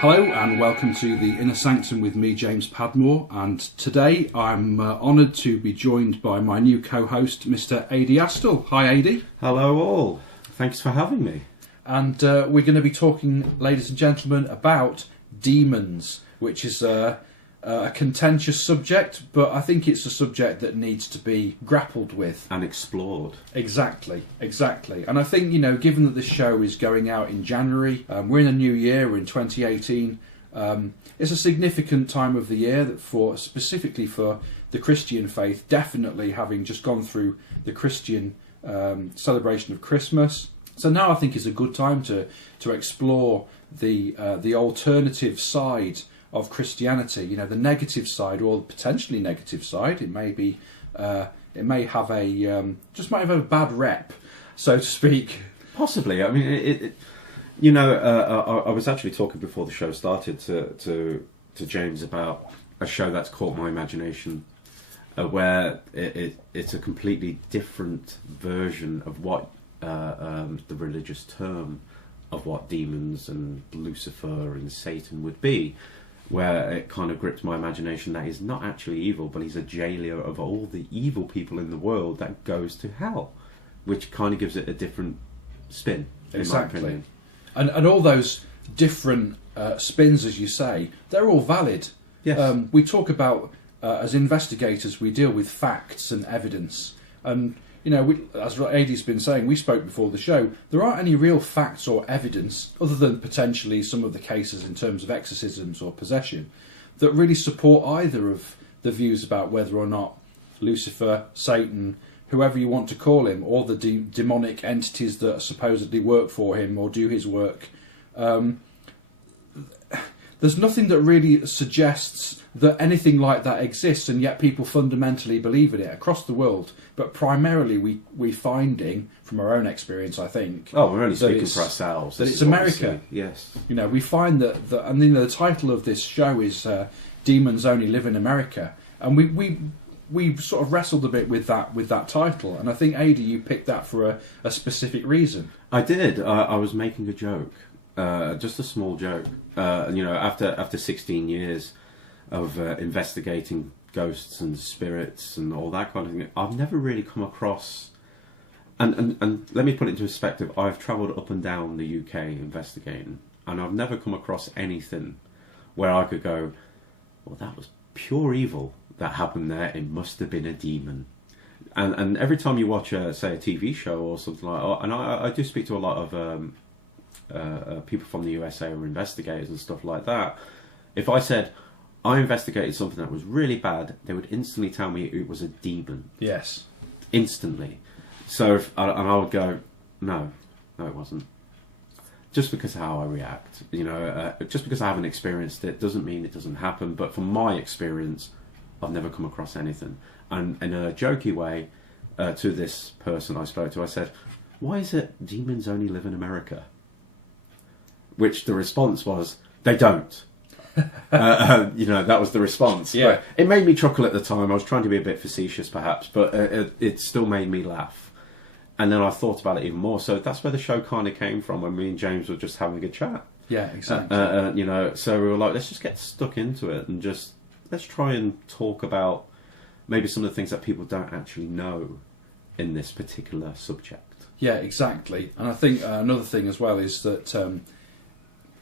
Hello and welcome to the Inner Sanctum with me, James Padmore, and today I'm honoured to be joined by my new co-host, Mr. Adie Astle. Hi Adie. Hello all, thanks for having me. And we're going to be talking, ladies and gentlemen, about demons, which is a contentious subject, but I think it's a subject that needs to be grappled with. And explored. Exactly. And I think, given that this show is going out in January, we're in a new year, we're in 2018, it's a significant time of the year that specifically for the Christian faith, definitely having just gone through the Christian celebration of Christmas. So now I think is a good time to explore the alternative side of Christianity, the negative side or potentially negative side. It may be, it may have a bad rep, so to speak. Possibly. I mean, I was actually talking before the show started to James about a show that's caught my imagination, where it's a completely different version of what the religious term of what demons and Lucifer and Satan would be. Where it kind of gripped my imagination that he's not actually evil, but he's a jailer of all the evil people in the world that goes to hell, which kind of gives it a different spin, in my opinion. And all those different spins, as you say, they're all valid. Yes. We talk about, as investigators, we deal with facts and evidence. And, as Adie's been saying, we spoke before the show, there aren't any real facts or evidence, other than potentially some of the cases in terms of exorcisms or possession, that really support either of the views about whether or not Lucifer, Satan, whoever you want to call him, or the demonic entities that supposedly work for him or do his work, there's nothing that really suggests that anything like that exists, and yet people fundamentally believe in it across the world. But primarily we're finding, from our own experience, I think... Oh, we're only speaking for ourselves. That it's America. Yes. We find that the title of this show is Demons Only Live in America. And we sort of wrestled a bit with that title. And I think, Adie, you picked that for a specific reason. I did. I was making a joke. Just a small joke. After 16 years of investigating ghosts and spirits and all that kind of thing, I've never really come across... And let me put it into perspective. I've travelled up and down the UK investigating, and I've never come across anything where I could go, well, that was pure evil that happened there. It must have been a demon. And every time you watch, say, a TV show or something like that, and I do speak to a lot of people from the USA or investigators and stuff like that. If I said I investigated something that was really bad, they would instantly tell me it was a demon. Yes. Instantly. So, I would go, no, it wasn't. Just because of how I react, just because I haven't experienced it doesn't mean it doesn't happen. But from my experience, I've never come across anything. And in a jokey way, to this person I spoke to, I said, why is it demons only live in America? Which the response was, they don't. That was the response. Yeah. But it made me chuckle at the time. I was trying to be a bit facetious, perhaps, but it still made me laugh. And then I thought about it even more. So that's where the show kind of came from, when me and James were just having a chat. Yeah, exactly. So we were like, let's just get stuck into it and just let's try and talk about maybe some of the things that people don't actually know in this particular subject. Yeah, exactly. And I think another thing as well is that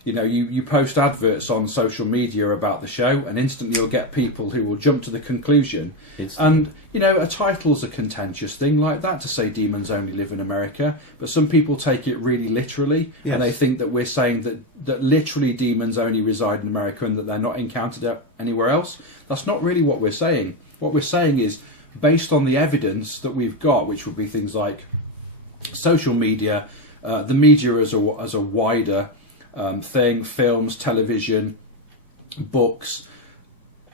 you post adverts on social media about the show, and instantly you'll get people who will jump to the conclusion. Instantly. And, a title's a contentious thing like that, to say demons only live in America, but some people take it really literally, yes. And they think that we're saying that literally demons only reside in America and that they're not encountered anywhere else. That's not really what we're saying. What we're saying is, based on the evidence that we've got, which would be things like social media, the media as a wider thing, films, television, books,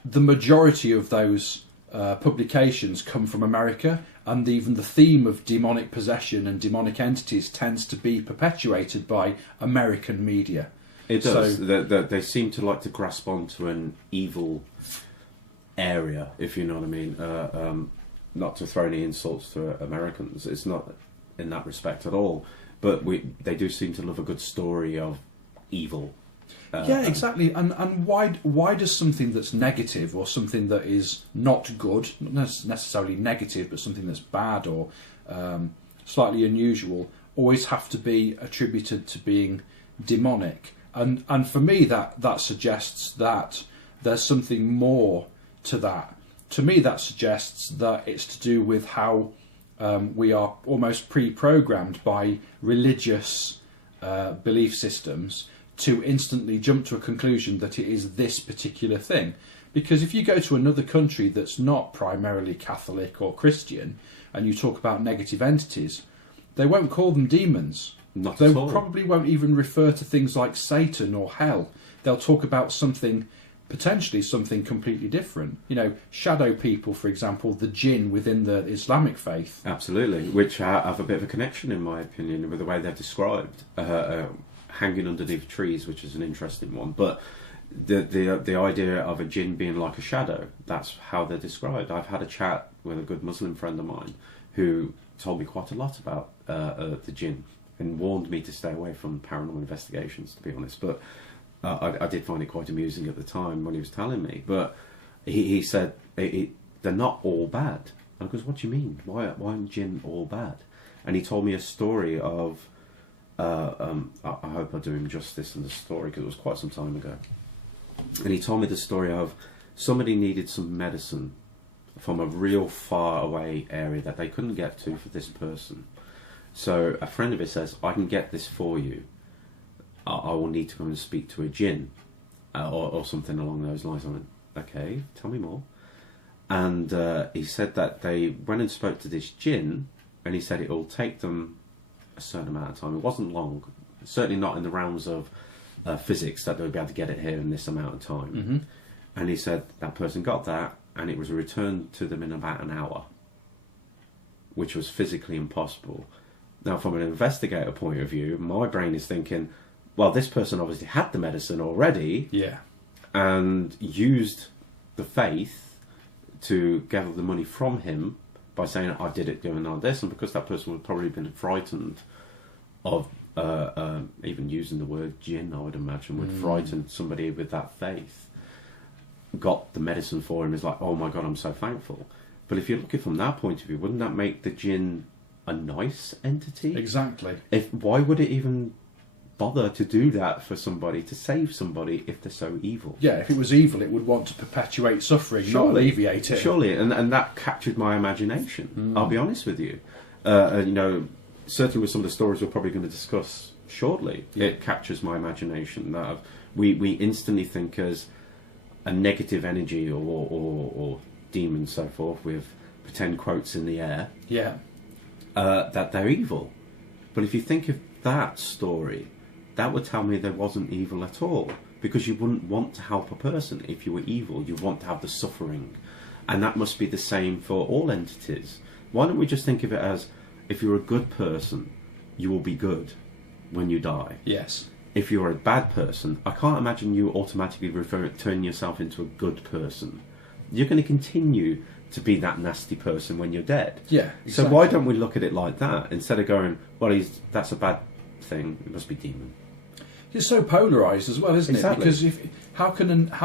the majority of those publications come from America, and even the theme of demonic possession and demonic entities tends to be perpetuated by American media. It does. So, they seem to like to grasp onto an evil area, if you know what I mean. Not to throw any insults to Americans, it's not in that respect at all, but they do seem to love a good story of evil. Yeah, exactly. And why does something that's negative or something that is not good, not necessarily negative, but something that's bad or slightly unusual, always have to be attributed to being demonic? And for me, that suggests that there's something more to that. To me, that suggests that it's to do with how we are almost pre-programmed by religious belief systems to instantly jump to a conclusion that it is this particular thing. Because if you go to another country that's not primarily Catholic or Christian and you talk about negative entities, they won't call them demons. Not They at all. probably won't even refer to things like Satan or hell. They'll talk about potentially something completely different. You know, shadow people, for example, the jinn within the Islamic faith. Absolutely, which have a bit of a connection, in my opinion, with the way they're described. Hanging underneath trees, which is an interesting one. But the idea of a jinn being like a shadow, that's how they're described. I've had a chat with a good Muslim friend of mine who told me quite a lot about the jinn and warned me to stay away from paranormal investigations, to be honest. But I did find it quite amusing at the time when he was telling me. But he said they're not all bad. And I goes, what do you mean? Why aren't jinn all bad? And he told me a story of I hope I do him justice in the story because it was quite some time ago. And he told me the story of somebody needed some medicine from a real far away area that they couldn't get to for this person. So a friend of his says, I can get this for you. I will need to go and speak to a jinn or something along those lines. I went, okay, tell me more. And he said that they went and spoke to this jinn, and he said it will take them a certain amount of time. It wasn't long, certainly not in the realms of physics that they would be able to get it here in this amount of time. Mm-hmm. And he said that person got that, and it was returned to them in about an hour, which was physically impossible. Now, from an investigator point of view, my brain is thinking, well, this person obviously had the medicine already, Yeah. and used the faith to gather the money from him by saying, I did it doing all this, and because that person would probably have been frightened of even using the word jinn, I would imagine, would frighten somebody with that faith, got the medicine for him, is like, oh my God, I'm so thankful. But if you look at it from that point of view, wouldn't that make the jinn a nice entity? Exactly. Why would it even bother to do that for somebody, to save somebody, if they're so evil? Yeah, if it was evil, it would want to perpetuate suffering, not alleviate it. Surely, and that captured my imagination. I'll be honest with you. You know, certainly with some of the stories we're probably going to discuss shortly, it captures my imagination. That we instantly think as a negative energy or demon, so forth, with pretend quotes in the air. Yeah. That they're evil. But if you think of that story, that would tell me there wasn't evil at all. Because you wouldn't want to help a person if you were evil. You want to have the suffering. And that must be the same for all entities. Why don't we just think of it as, if you're a good person, you will be good when you die. Yes. If you're a bad person, I can't imagine you automatically turning yourself into a good person. You're going to continue to be that nasty person when you're dead. Yeah. Exactly. So why don't we look at it like that instead of going, well, that's a bad thing. It must be demon. It's so polarised as well, isn't Exactly. it? Because how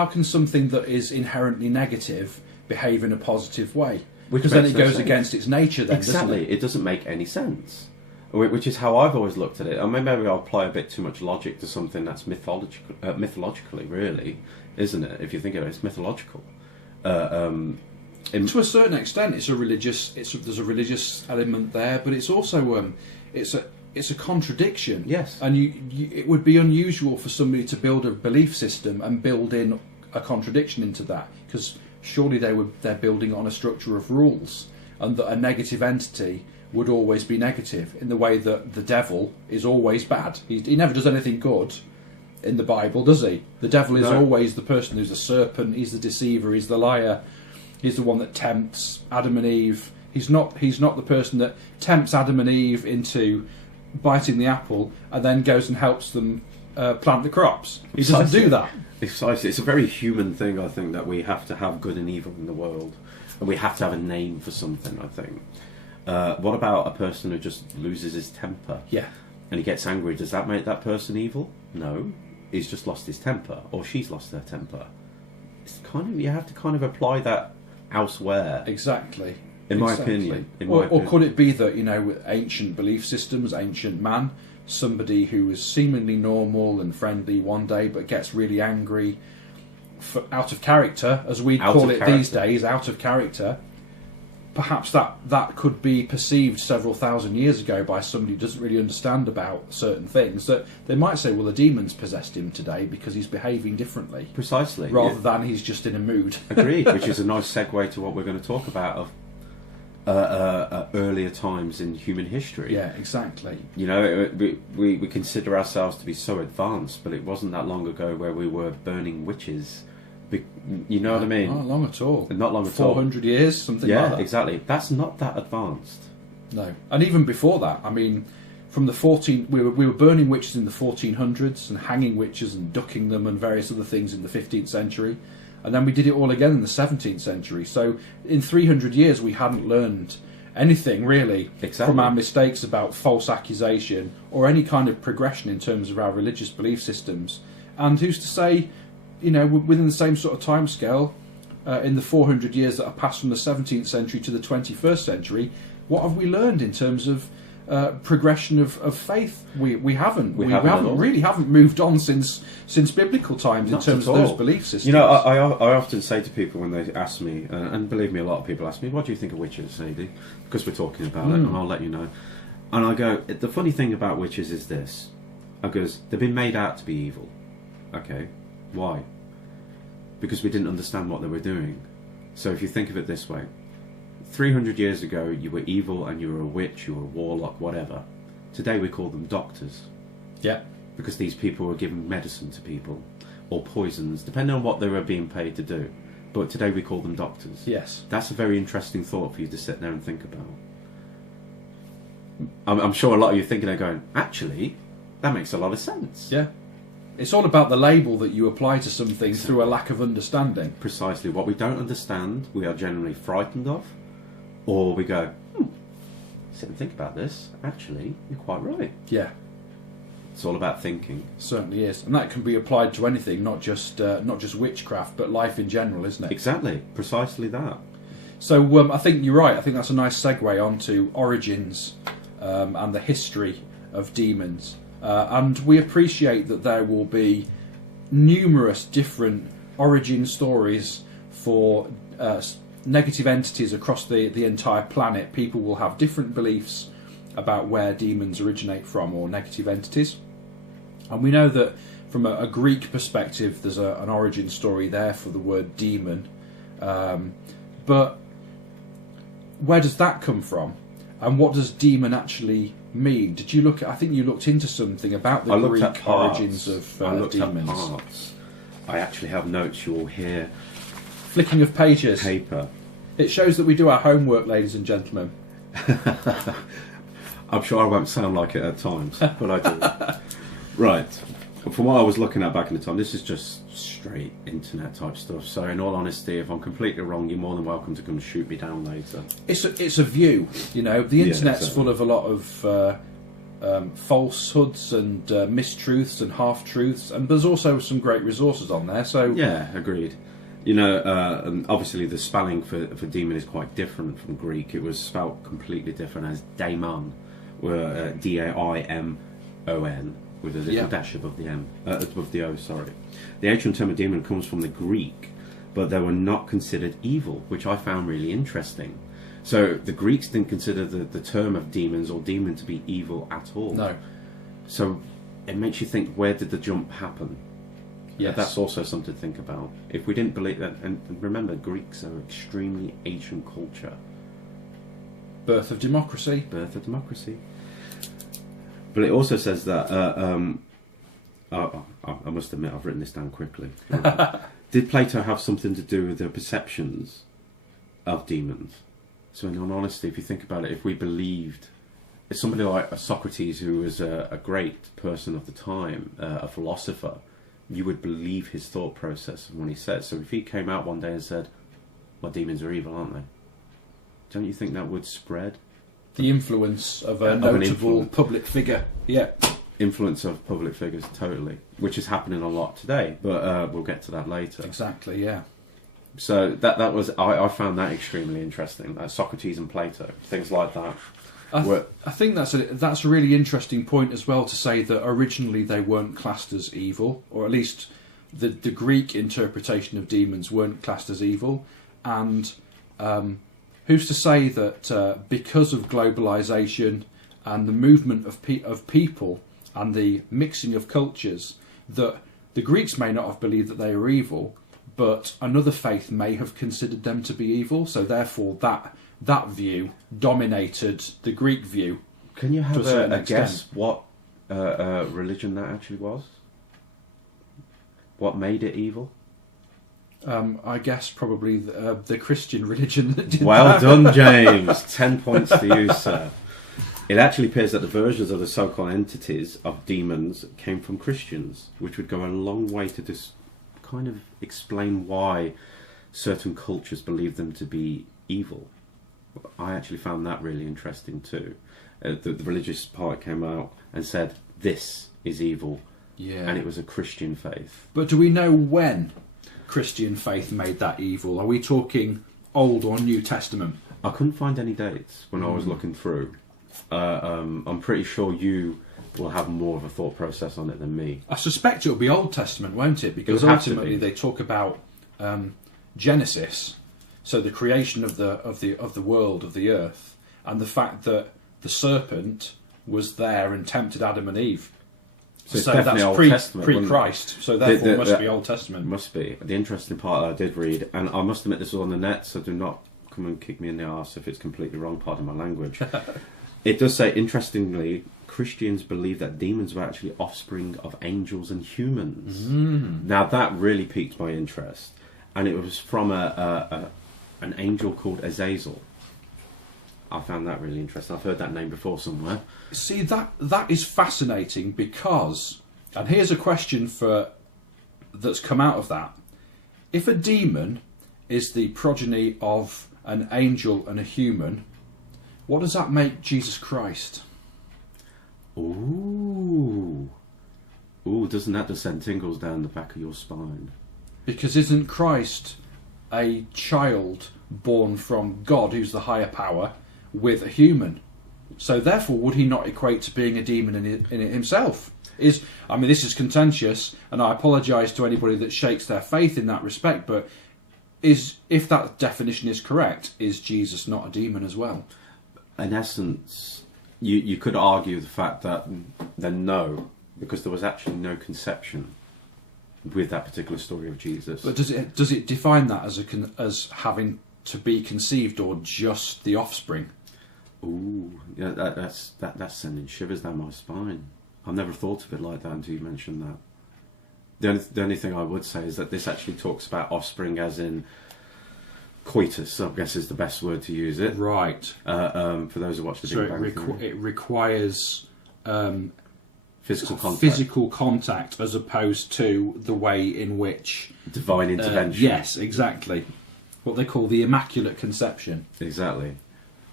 can something that is inherently negative behave in a positive way? Because then it goes against its nature. Then Exactly. doesn't it? It doesn't make any sense. Which is how I've always looked at it. I mean, maybe I'll apply a bit too much logic to something that's mythologically, really, isn't it? If you think of it, it's mythological. To a certain extent, there's a religious element there, but it's also it's a contradiction. Yes. And it would be unusual for somebody to build a belief system and build in a contradiction into that, because surely they're building on a structure of rules, and that a negative entity would always be negative, in the way that the devil is always bad. He never does anything good in the Bible, does he? The devil is always the person who's the serpent. He's the deceiver. He's the liar. He's the one that tempts Adam and Eve. He's not the person that tempts Adam and Eve into biting the apple and then goes and helps them plant the crops. He doesn't do that. Precisely. It's a very human thing, I think, that we have to have good and evil in the world. And we have to have a name for something, I think. What about a person who just loses his temper? Yeah. And he gets angry? Does that make that person evil? No. he's just lost his temper, or she's lost their temper. It's kind of, you have to kind of apply that elsewhere. Exactly. In my opinion. Or could it be that, with ancient belief systems, ancient man, somebody who is seemingly normal and friendly one day but gets really angry, out of character, as we call it these days, out of character, perhaps that could be perceived several thousand years ago by somebody who doesn't really understand about certain things, that they might say, well, the demons possessed him today because he's behaving differently. Precisely. Rather than he's just in a mood. Agreed, which is a nice segue to what we're going to talk about of earlier times in human history. Yeah, exactly. We consider ourselves to be so advanced, but it wasn't that long ago where we were burning witches. You know what I mean? Not long at all. Not long at all. 400 years, something like that. Yeah, exactly. That's not that advanced. No. And even before that, I mean, from the we were burning witches in the 1400s and hanging witches and ducking them and various other things in the 15th century. And then we did it all again in the 17th century. So in 300 years, we hadn't learned anything, really, from our mistakes about false accusation or any kind of progression in terms of our religious belief systems. And who's to say, within the same sort of timescale, in the 400 years that have passed from the 17th century to the 21st century, what have we learned in terms of progression of faith? We haven't. We haven't moved on since biblical times in terms of those belief systems. I often say to people when they ask me, and believe me, a lot of people ask me, what do you think of witches, Adie? Because we're talking about it, and I'll let you know. And I go, the funny thing about witches is this. I goes, they've been made out to be evil. Okay, why? Because we didn't understand what they were doing. So if you think of it this way, 300 years ago, you were evil and you were a witch, you were a warlock, whatever. Today we call them doctors. Yeah. Because these people were giving medicine to people, or poisons, depending on what they were being paid to do. But today we call them doctors. Yes. That's a very interesting thought for you to sit there and think about. I'm sure a lot of you thinking there going, actually, that makes a lot of sense. Yeah. It's all about the label that you apply to something through a lack of understanding. Precisely. What we don't understand, we are generally frightened of. Or we go, sit and think about this. Actually, you're quite right. Yeah. It's all about thinking. Certainly is. And that can be applied to anything, not just witchcraft, but life in general, isn't it? Exactly. Precisely that. So I think you're right. I think that's a nice segue onto origins and the history of demons. And we appreciate that there will be numerous different origin stories for negative entities across the entire planet. People will have different beliefs about where demons originate from, or negative entities. And we know that from a Greek perspective, there's an origin story there for the word demon. But where does that come from? And what does demon actually mean? Did you look? I think you looked into something about the Greek origins of demons. At parts. I actually have notes. You will hear flicking of pages. Paper. It shows that we do our homework, ladies and gentlemen. I'm sure I won't sound like it at times, but I do. Right. From what I was looking at back in the time, this is just straight internet type stuff. So, in all honesty, if I'm completely wrong, you're more than welcome to come and shoot me down later. It's a view, The internet's full of a lot of falsehoods and mistruths and half truths, and there's also some great resources on there. So yeah, agreed. And obviously the spelling for demon is quite different from Greek. It was spelt completely different as daimon, D-A-I-M-O-N. With a little dash above the above the O, sorry. The ancient term of demon comes from the Greek, but they were not considered evil, which I found really interesting. So the Greeks didn't consider the term of demons or demon to be evil at all. No. So it makes you think, where did the jump happen? Yes. That's also something to think about. If we didn't believe that, and remember, Greeks are extremely ancient culture. Birth of democracy. Birth of democracy. But it also says that, I must admit, I've written this down quickly. Did Plato have something to do with the perceptions of demons? So in all honesty, if you think about it, if we believed, if somebody like Socrates, who was a great person of the time, a philosopher, you would believe his thought process when he said. So if he came out one day and said, well, demons are evil, aren't they? Don't you think that would spread? The influence of a notable public figure. Yeah. influence of public figures, totally, which is happening a lot today. But we'll get to that later. Exactly, yeah. So that was I found that extremely interesting. Socrates and Plato, things like that. I think that's a really interesting point as well, to say that originally they weren't classed as evil, or at least the Greek interpretation of demons weren't classed as evil. And who's to say that because of globalization and the movement of people and the mixing of cultures, that the Greeks may not have believed that they were evil, but another faith may have considered them to be evil. So therefore that view dominated the Greek view. Can you have a guess what religion that actually was? What made it evil? I guess probably the Christian religion that did well that. done, James. 10 points to you, sir. It actually appears that the versions of the so-called entities of demons came from Christians, which would go a long way to kind of explain why certain cultures believe them to be evil. I actually found that really interesting too. The religious part came out and said, this is evil. Yeah. And it was a Christian faith. But do we know when Christian faith made that evil? Are we talking Old or New Testament? I couldn't find any dates when I was looking through. I'm pretty sure you will have more of a thought process on it than me. I suspect it'll be Old Testament, won't it? Because ultimately they talk about Genesis, so the creation of the world, of the earth, and the fact that the serpent was there and tempted Adam and Eve. So that's Old Testament, pre-Christ, so therefore it must be Old Testament. Must be. The interesting part I did read, and I must admit this was on the net, so do not come and kick me in the arse if it's completely wrong, pardon my language. It does say, interestingly, Christians believe that demons were actually offspring of angels and humans. Now that really piqued my interest, and it was from an angel called Azazel. I found that really interesting. I've heard that name before somewhere. See, that is fascinating because, and here's a question that's come out of that. If a demon is the progeny of an angel and a human, what does that make Jesus Christ? Ooh, doesn't that just send tingles down the back of your spine? Because isn't Christ a child born from God, who's the higher power, with a human? So therefore, would he not equate to being a demon in it himself? This is contentious, and I apologise to anybody that shakes their faith in that respect, but if that definition is correct, is Jesus not a demon as well? In essence, you could argue the fact that then no, because there was actually no conception with that particular story of Jesus. But does it define that as having to be conceived, or just the offspring? Ooh, yeah, that's sending shivers down my spine. I've never thought of it like that until you mentioned that. The only thing I would say is that this actually talks about offspring as in coitus, I guess is the best word to use it. Right. For those who watch the Big Bang Theory. It requires physical contact as opposed to the way in which divine intervention. Yes, exactly. What they call the Immaculate Conception. Exactly.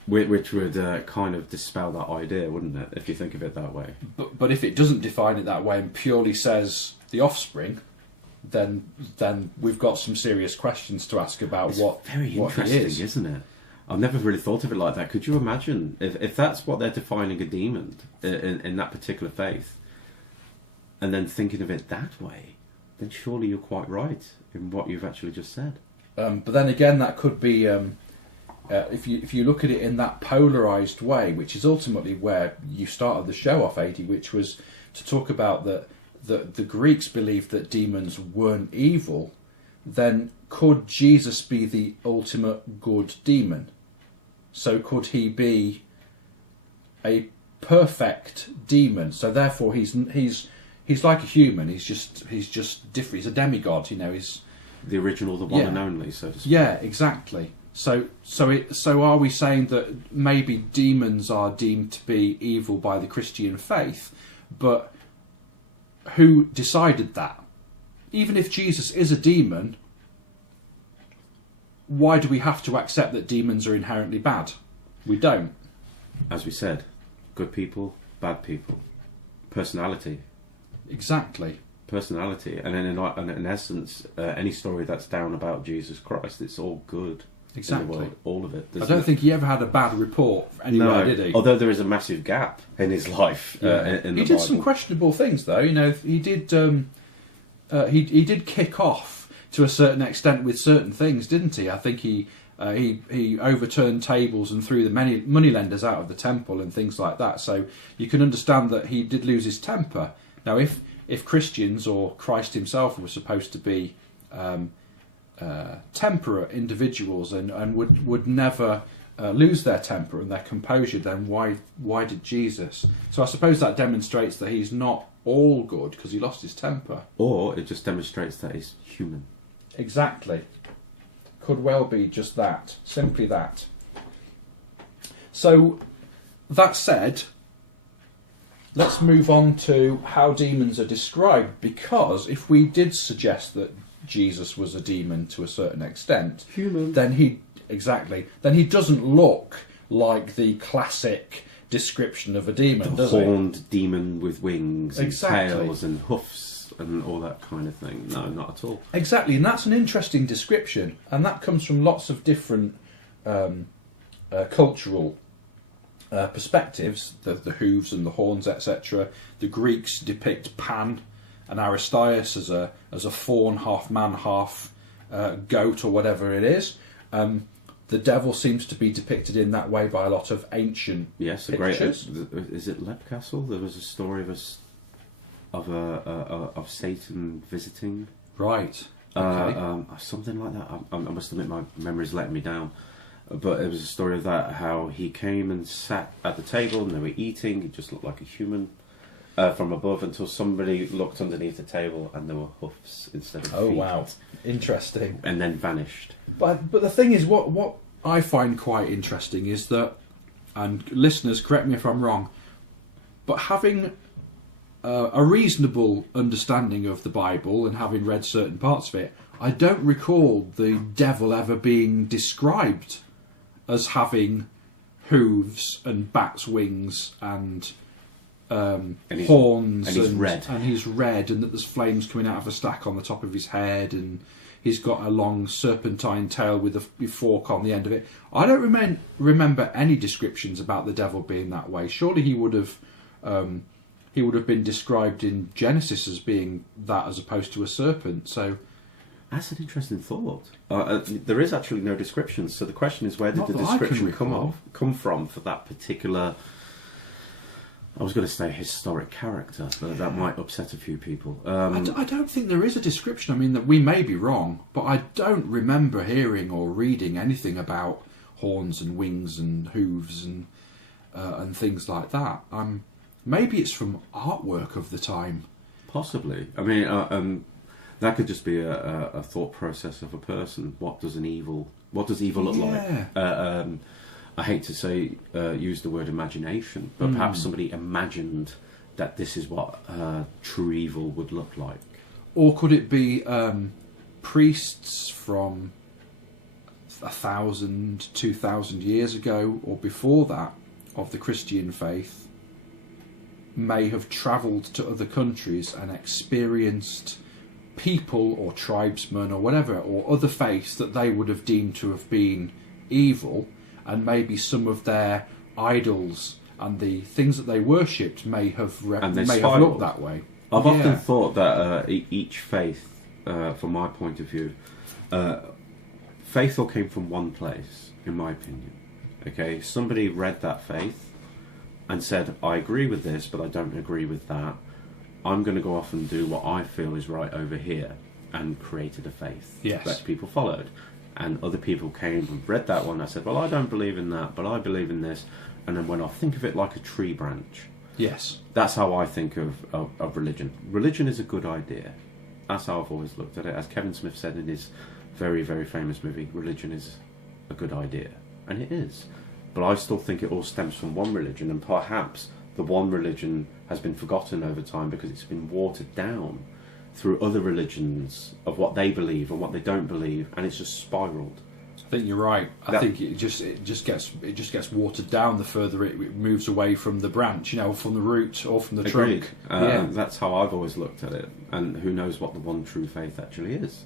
Which would kind of dispel that idea, wouldn't it, if you think of it that way? But if it doesn't define it that way and purely says the offspring, then we've got some serious questions to ask about what very what interesting, it is. Isn't it? I've never really thought of it like that. Could you imagine if that's what they're defining a demon in that particular faith, and then thinking of it that way, then surely you're quite right in what you've actually just said. But then again, that could be if you look at it in that polarised way, which is ultimately where you started the show off, Adie, which was to talk about that the Greeks believed that demons weren't evil. Then could Jesus be the ultimate good demon? So could he be a perfect demon? So therefore, he's like a human. He's just different. He's a demigod. He's the original, the one and only, so to speak. Yeah, exactly. So are we saying that maybe demons are deemed to be evil by the Christian faith, but who decided that? Even if Jesus is a demon, why do we have to accept that demons are inherently bad? We don't. As we said, good people, bad people. personality. Exactly. Personality, and then in essence, any story that's down about Jesus Christ, it's all good. Exactly. In the world, all of it. I don't think he ever had a bad report anywhere, did he? Although there is a massive gap in his life. In he did some questionable things, though. You know, he did. He did kick off to a certain extent with certain things, didn't he? I think he overturned tables and threw the many moneylenders out of the temple and things like that. So you can understand that he did lose his temper. Now, if Christians or Christ himself were supposed to be temperate individuals and would never lose their temper and their composure, then why did Jesus? So I suppose that demonstrates that he's not all good because he lost his temper. Or it just demonstrates that he's human. Exactly. Could well be just that. Simply that. So, that said, let's move on to how demons are described, because if we did suggest that Jesus was a demon to a certain extent, human, then he doesn't look like the classic description of a demon, does he? The horned demon with wings and Exactly. tails and hoofs and all that kind of thing. No, not at all. Exactly, and that's an interesting description, and that comes from lots of different cultural perspectives, the hooves and the horns, etc. The Greeks depict Pan and Aristeas as a faun, half man, half goat, or whatever it is. The devil seems to be depicted in that way by a lot of ancient pictures. Is it Lepcastle? There was a story of Satan visiting. Right. Okay. Something like that. I must admit my memory's letting me down. But it was a story of that, how he came and sat at the table and they were eating. He just looked like a human from above, until somebody looked underneath the table and there were hoofs instead of feet. Oh, wow. Interesting. And then vanished. But the thing is, what I find quite interesting is that, and listeners, correct me if I'm wrong, but having a reasonable understanding of the Bible and having read certain parts of it, I don't recall the devil ever being described as having hooves and bat's wings and horns, and he's red, and that there's flames coming out of a stack on the top of his head, and he's got a long serpentine tail with a fork on the end of it. I don't remember any descriptions about the devil being that way. Surely he would have been described in Genesis as being that, as opposed to a serpent. So that's an interesting thought. There is actually no description, so the question is, where did the description come from for that particular, I was going to say historic character, but that might upset a few people. I don't think there is a description. I mean, that we may be wrong, but I don't remember hearing or reading anything about horns and wings and hooves and things like that. Maybe it's from artwork of the time. Possibly. I mean, that could just be a thought process of a person. What does evil look like? I hate to say, use the word imagination, but perhaps somebody imagined that this is what true evil would look like. Or could it be priests from 1,000, 2,000 years ago, or before that, of the Christian faith, may have travelled to other countries and experienced people or tribesmen or whatever, or other faiths that they would have deemed to have been evil, and maybe some of their idols and the things that they worshipped may have looked that way. I've often thought that each faith, from my point of view, faith all came from one place, in my opinion. Okay, somebody read that faith and said, I agree with this, but I don't agree with that. I'm going to go off and do what I feel is right over here, and created a faith that people followed. And other people came and read that one. I said, well, I don't believe in that, but I believe in this. And then went off. Think of it like a tree branch. Yes. That's how I think of religion. Religion is a good idea. That's how I've always looked at it. As Kevin Smith said in his very, very famous movie, religion is a good idea. And it is. But I still think it all stems from one religion, and perhaps the one religion has been forgotten over time because it's been watered down through other religions of what they believe and what they don't believe, and it's just spiralled. I think you're right. I think it just gets watered down the further it moves away from the branch, from the root or from the Agreed. trunk. That's how I've always looked at it. And who knows what the one true faith actually is?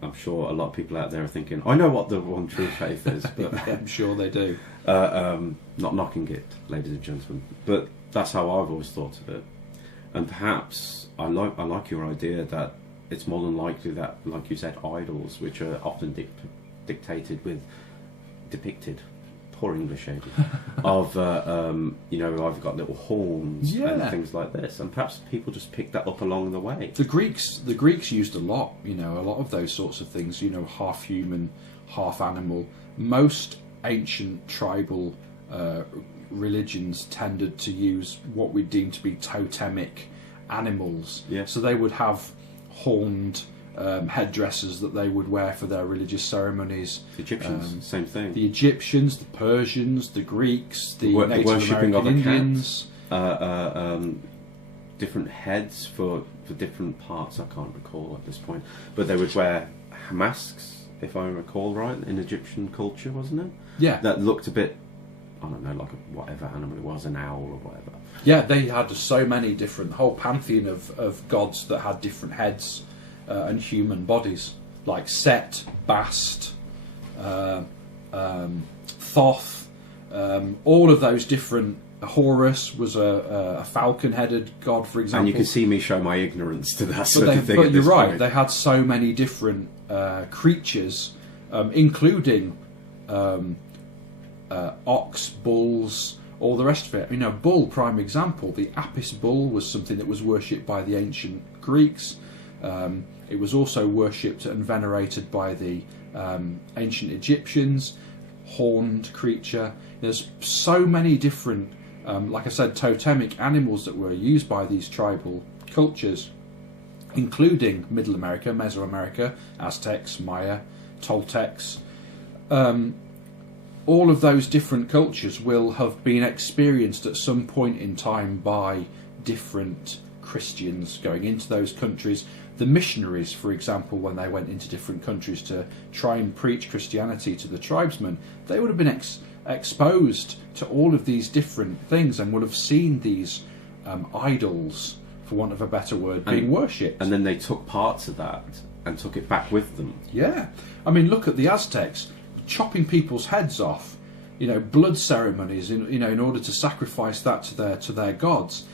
I'm sure a lot of people out there are thinking, I know what the one true faith is, but I'm sure they do. Not knocking it, ladies and gentlemen, but that's how I've always thought of it. And perhaps I like your idea that it's more than likely that, like you said, idols, which are often depicted, poor English, Adie, of I've got little horns and things like this, and perhaps people just picked that up along the way. The Greeks used a lot of those sorts of things, half human, half animal. Most ancient tribal religions tended to use what we deem to be totemic animals. Yeah. So they would have horned headdresses that they would wear for their religious ceremonies. The Egyptians, same thing. The Egyptians, the Persians, the Greeks, the Native American Indians. Different heads for different parts, I can't recall at this point. But they would wear masks, if I recall right, in Egyptian culture, wasn't it? Yeah. That looked a bit, I don't know, like whatever animal it was, an owl or whatever. Yeah, they had so many different, whole pantheon of gods that had different heads and human bodies, like Set, Bast, Thoth, all of those different. Horus was a falcon-headed god, for example. And you can see me show my ignorance to that sort of thing. But you're right, they had so many different creatures, including ox, bulls, all the rest of it. Bull, prime example. The Apis bull was something that was worshipped by the ancient Greeks. It was also worshipped and venerated by the ancient Egyptians. Horned creature. There's so many different, like I said, totemic animals that were used by these tribal cultures, including Middle America, Mesoamerica, Aztecs, Maya, Toltecs. All of those different cultures will have been experienced at some point in time by different Christians going into those countries. The missionaries, for example, when they went into different countries to try and preach Christianity to the tribesmen, they would have been exposed to all of these different things and would have seen these idols, for want of a better word, being worshipped. And then they took parts of that and took it back with them. Yeah. I mean, look at the Aztecs, chopping people's heads off, blood ceremonies in order to sacrifice that to their gods.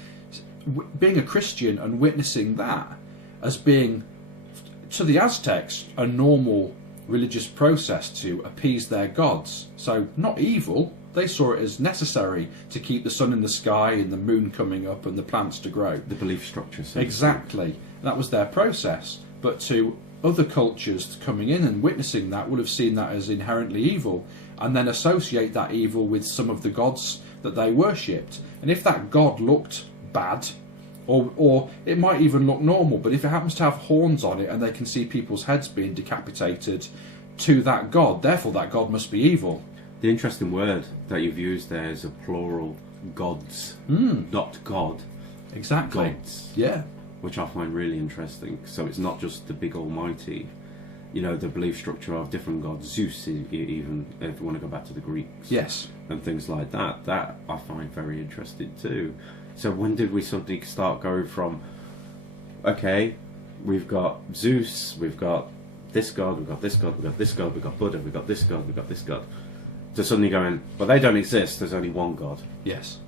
Being a Christian and witnessing that as being, to the Aztecs, a normal religious process to appease their gods. So, not evil. They saw it as necessary to keep the sun in the sky and the moon coming up and the plants to grow. The belief structure. Exactly. That was their process. But to other cultures coming in and witnessing that would have seen that as inherently evil, and then associate that evil with some of the gods that they worshipped. And if that god looked bad, or it might even look normal, but if it happens to have horns on it and they can see people's heads being decapitated to that god, therefore that god must be evil. The interesting word that you've used there is a plural, gods, not God. Exactly. Gods. Yeah. Which I find really interesting. So it's not just the big almighty, the belief structure of different gods, Zeus even, if you want to go back to the Greeks. Yes. And things like that. That I find very interesting too. So when did we suddenly start going from, okay, we've got Zeus, we've got this god, we've got this god, we've got this god, we've got Buddha, we've got this god, we've got this god, to suddenly going, well, they don't exist, there's only one god. Yes.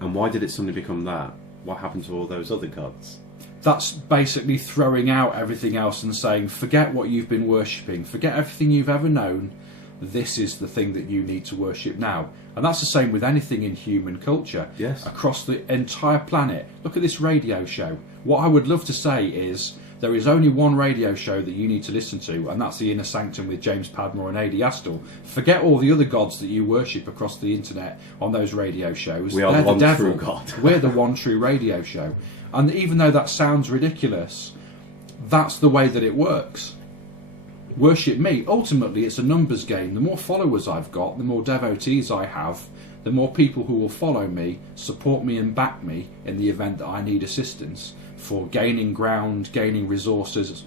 And why did it suddenly become that? What happened to all those other gods? That's basically throwing out everything else and saying, forget what you've been worshipping, forget everything you've ever known, this is the thing that you need to worship now. And that's the same with anything in human culture. Yes. Across the entire planet. Look at this radio show. What I would love to say is, there is only one radio show that you need to listen to, and that's the Inner Sanctum with James Padmore and Adie Astle. Forget all the other gods that you worship across the internet on those radio shows. We are the one true God. We're the one true radio show. And even though that sounds ridiculous, that's the way that it works. Worship me. Ultimately, it's a numbers game. The more followers I've got, the more devotees I have, the more people who will follow me, support me and back me in the event that I need assistance for gaining ground, gaining resources.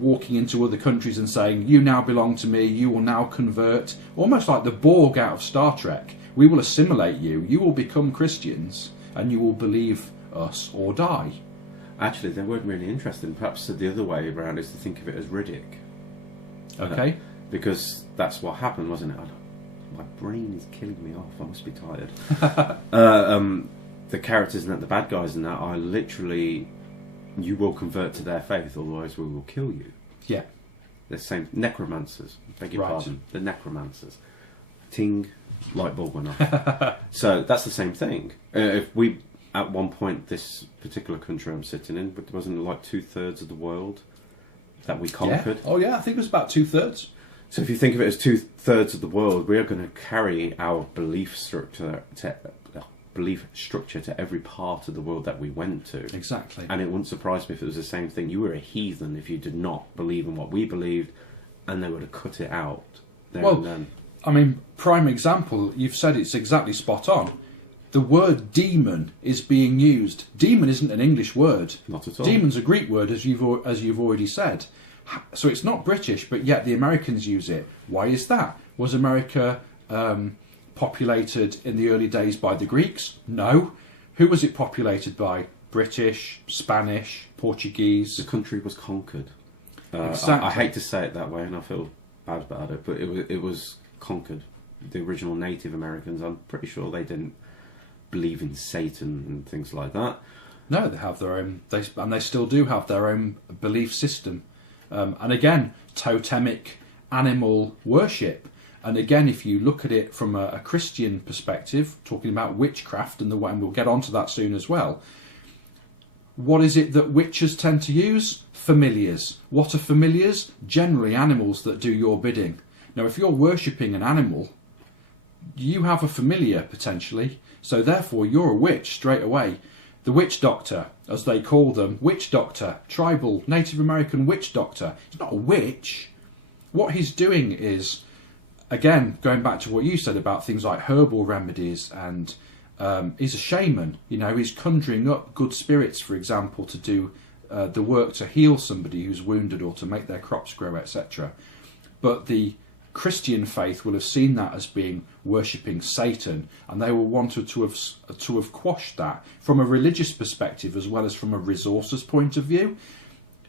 walking into other countries and saying, you now belong to me, you will now convert, almost like the Borg out of Star Trek. We will assimilate you, you will become Christians, and you will believe us or die. Actually, they weren't really interested. Perhaps the other way around is to think of it as Riddick. Okay. Because that's what happened, wasn't it? My brain is killing me off. I must be tired. The characters and the bad guys in that are literally, you will convert to their faith, otherwise we will kill you. Yeah. The same necromancers. Beg your pardon. The necromancers. Ting, light bulb went off. So that's the same thing. If we, at one point, this particular country I'm sitting in, but wasn't it like 2/3 of the world that we conquered? Yeah. Oh yeah, I think it was about 2/3. So if you think of it as 2/3 of the world, we are going to carry our belief structure to every part of the world that we went to. Exactly. And it wouldn't surprise me if it was the same thing. You were a heathen if you did not believe in what we believed, and they would have cut it out there and then. I mean, prime example, you've said it's exactly spot on. The word demon is being used. Demon isn't an English word. Not at all. Demon's a Greek word, as you've already said. So it's not British, but yet the Americans use it. Why is that? Was America populated in the early days by the Greeks? No. Who was it populated by? British, Spanish, Portuguese. The country was conquered. Exactly. I hate to say it that way, and I feel bad about it, but it was conquered. The original Native Americans, I'm pretty sure they didn't believe in Satan and things like that. No, they have their own, and they still do have their own belief system. And again, totemic animal worship. And again, if you look at it from a Christian perspective, talking about witchcraft and we'll get onto that soon as well. What is it that witches tend to use? Familiars. What are familiars? Generally animals that do your bidding. Now, if you're worshipping an animal, you have a familiar potentially, so therefore you're a witch straight away. The witch doctor, as they call them, witch doctor, tribal, Native American witch doctor. He's not a witch. What he's doing is, again, going back to what you said about things like herbal remedies, and he's a shaman. You know, he's conjuring up good spirits, for example, to do the work to heal somebody who's wounded or to make their crops grow, etc. But the Christian faith will have seen that as being worshipping Satan, and they will want to have quashed that from a religious perspective as well as from a resources point of view.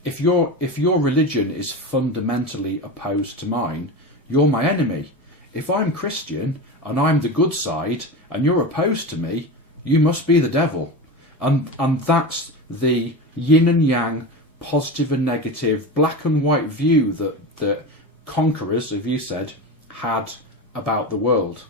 If your religion is fundamentally opposed to mine, you're my enemy. If I'm Christian and I'm the good side and you're opposed to me, you must be the devil. And that's the yin and yang, positive and negative, black and white view that conquerors, as you said, had about the world.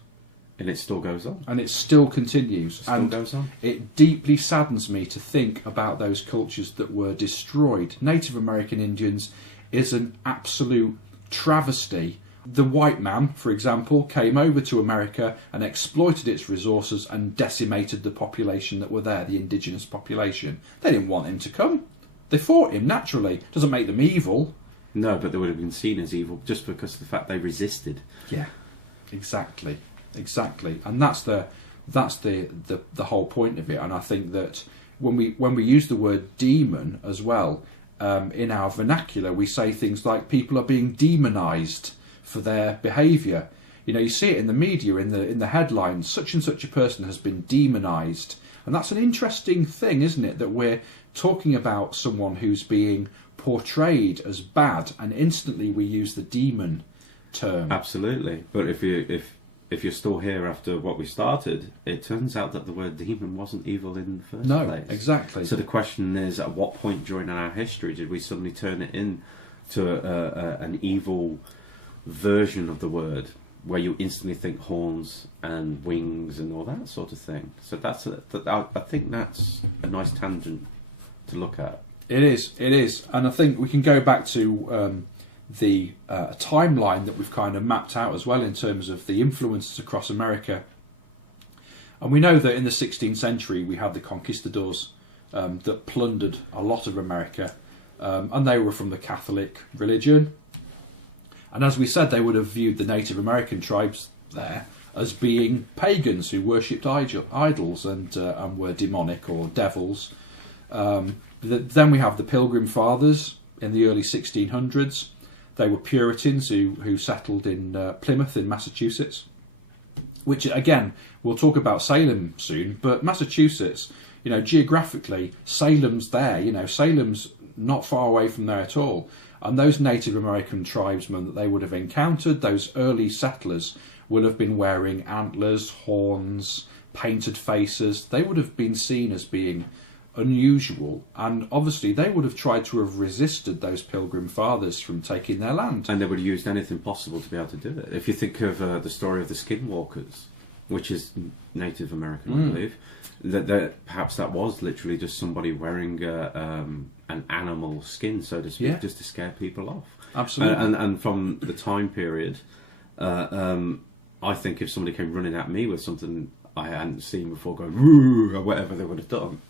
And it still goes on. And it still continues. Goes on. It deeply saddens me to think about those cultures that were destroyed. Native American Indians is an absolute travesty. The white man, for example, came over to America and exploited its resources and decimated the population that were there, the indigenous population. They didn't want him to come. They fought him naturally. Doesn't make them evil. No, but they would have been seen as evil just because of the fact they resisted. Yeah, exactly, and that's the whole point of it. And I think that when we use the word demon as well in our vernacular, we say things like people are being demonized for their behaviour. You know, you see it in the media, in the headlines. Such and such a person has been demonized, and that's an interesting thing, isn't it? That we're talking about someone who's being portrayed as bad, and instantly we use the demon term. Absolutely. But if you're still here after what we started, it turns out that the word demon wasn't evil in the first place. No, exactly. So the question is, at what point during our history did we suddenly turn it into an evil version of the word, where you instantly think horns and wings and all that sort of thing? So I think that's a nice tangent to look at. It is, and I think we can go back to the timeline that we've kind of mapped out as well in terms of the influences across America. And we know that in the 16th century we had the conquistadors that plundered a lot of America, and they were from the Catholic religion. And as we said, they would have viewed the Native American tribes there as being pagans who worshipped idols and were demonic or devils. Then we have the Pilgrim Fathers, in the early 1600s. They were Puritans who settled in Plymouth in Massachusetts, which, again, we'll talk about Salem soon, but Massachusetts, geographically, Salem's there, Salem's not far away from there at all. And those Native American tribesmen that they would have encountered, those early settlers, would have been wearing antlers, horns, painted faces. They would have been seen as being unusual, and obviously they would have tried to have resisted those Pilgrim Fathers from taking their land. And they would have used anything possible to be able to do it. If you think of the story of the Skinwalkers, which is Native American, I believe, that perhaps that was literally just somebody wearing an animal skin, so to speak, just to scare people off. Absolutely. And from the time period, I think if somebody came running at me with something I hadn't seen before, going "woo" or whatever they would have done,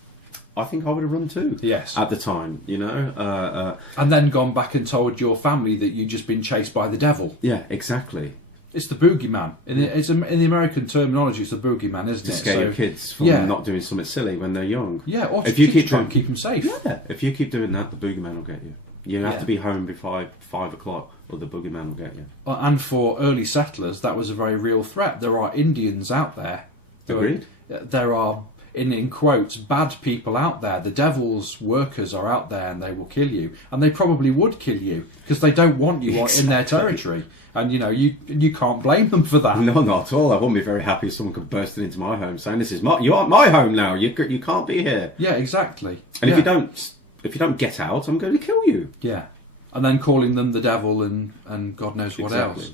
I think I would have run too. Yes. At the time, and then gone back and told your family that you'd just been chased by the devil. Yeah, exactly. It's the boogeyman. In the American terminology, it's the boogeyman, isn't it? To scare your kids from not doing something silly when they're young. Yeah, or if you try and keep them safe. Yeah, if you keep doing that, the boogeyman will get you. You have to be home before 5 o'clock, or the boogeyman will get you. And for early settlers, that was a very real threat. There are Indians out there. Agreed. There are, in quotes, bad people out there. The devil's workers are out there and they will kill you. And they probably would kill you because they don't want you in their territory. And, you can't blame them for that. No, not at all. I wouldn't be very happy if someone could burst into my home saying, you aren't my home now. You can't be here. Yeah, exactly. And if you don't get out, I'm going to kill you. Yeah. And then calling them the devil and God knows what else.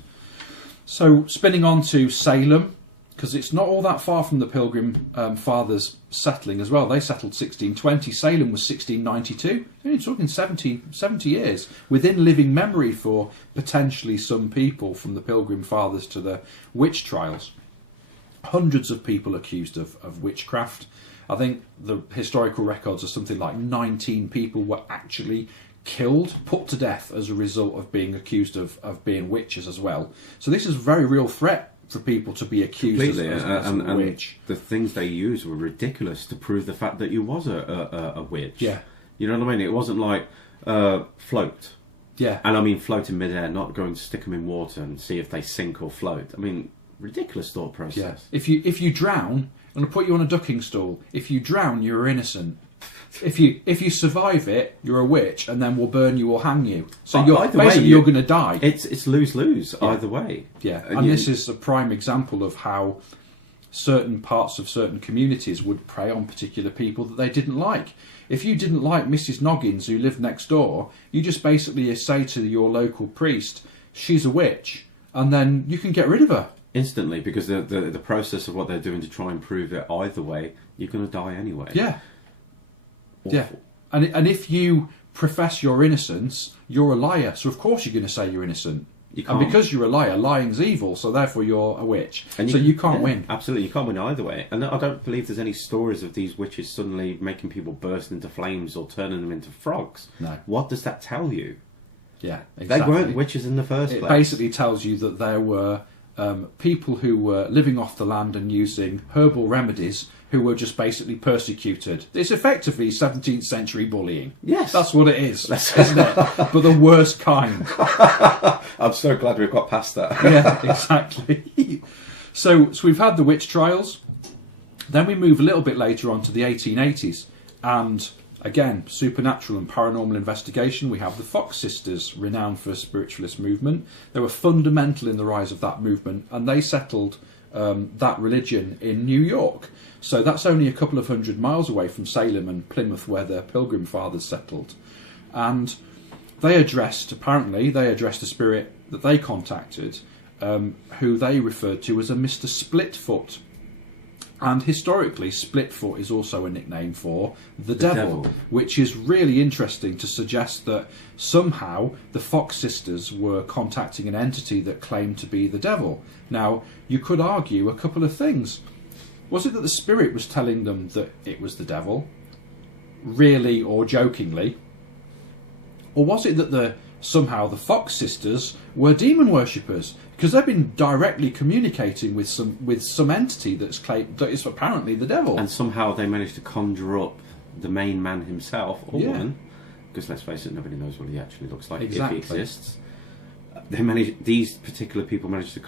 So, spinning on to Salem, because it's not all that far from the Pilgrim Fathers settling as well. They settled 1620. Salem was 1692. You're only talking 70 years within living memory for potentially some people, from the Pilgrim Fathers to the witch trials. Hundreds of people accused of witchcraft. I think the historical records are something like 19 people were actually killed, put to death as a result of being accused of being witches as well. So this is a very real threat for people to be accused as a witch. The things they used were ridiculous to prove the fact that you was a witch. Yeah. You know what I mean? It wasn't like float. Yeah. And I mean float in midair, not going to stick them in water and see if they sink or float. I mean, ridiculous thought process. Yeah. If you drown, I'm going to put you on a ducking stool. If you drown, you're innocent. If you survive it, you're a witch, and then we'll burn you or hang you. So you're going to die. It's lose-lose either way. Yeah, and this is a prime example of how certain parts of certain communities would prey on particular people that they didn't like. If you didn't like Mrs. Noggins, who lived next door, you just basically say to your local priest, she's a witch, and then you can get rid of her. Instantly, because the process of what they're doing to try and prove it either way, you're going to die anyway. Yeah. Awful. Yeah, and if you profess your innocence, you're a liar. So of course you're going to say you're innocent. And because you're a liar, lying's evil. So therefore you're a witch. And you can't win. Absolutely, you can't win either way. And I don't believe there's any stories of these witches suddenly making people burst into flames or turning them into frogs. No. What does that tell you? Yeah, exactly. They weren't witches in the first place. It basically tells you that there were people who were living off the land and using herbal remedies who were just basically persecuted. It's effectively 17th century bullying. Yes. That's what it is, isn't it? But the worst kind. I'm so glad we've got past that. Yeah, exactly. So we've had the witch trials. Then we move a little bit later on to the 1880s. And again, supernatural and paranormal investigation. We have the Fox sisters, renowned for a spiritualist movement. They were fundamental in the rise of that movement, and they settled that religion in New York. So that's only a couple of 100 miles away from Salem and Plymouth, where the Pilgrim Fathers settled. And they addressed a spirit that they contacted, who they referred to as a Mr. Splitfoot. And historically, Splitfoot is also a nickname for the devil, which is really interesting to suggest that somehow the Fox sisters were contacting an entity that claimed to be the devil. Now, you could argue a couple of things. Was it that the spirit was telling them that it was the devil, really or jokingly? Or was it that somehow the Fox sisters were demon worshippers? Because they've been directly communicating with some entity that's claimed that is apparently the devil. And somehow they managed to conjure up the main man himself, or woman, because let's face it, nobody knows what he actually looks like Exactly. if he exists. These particular people manage to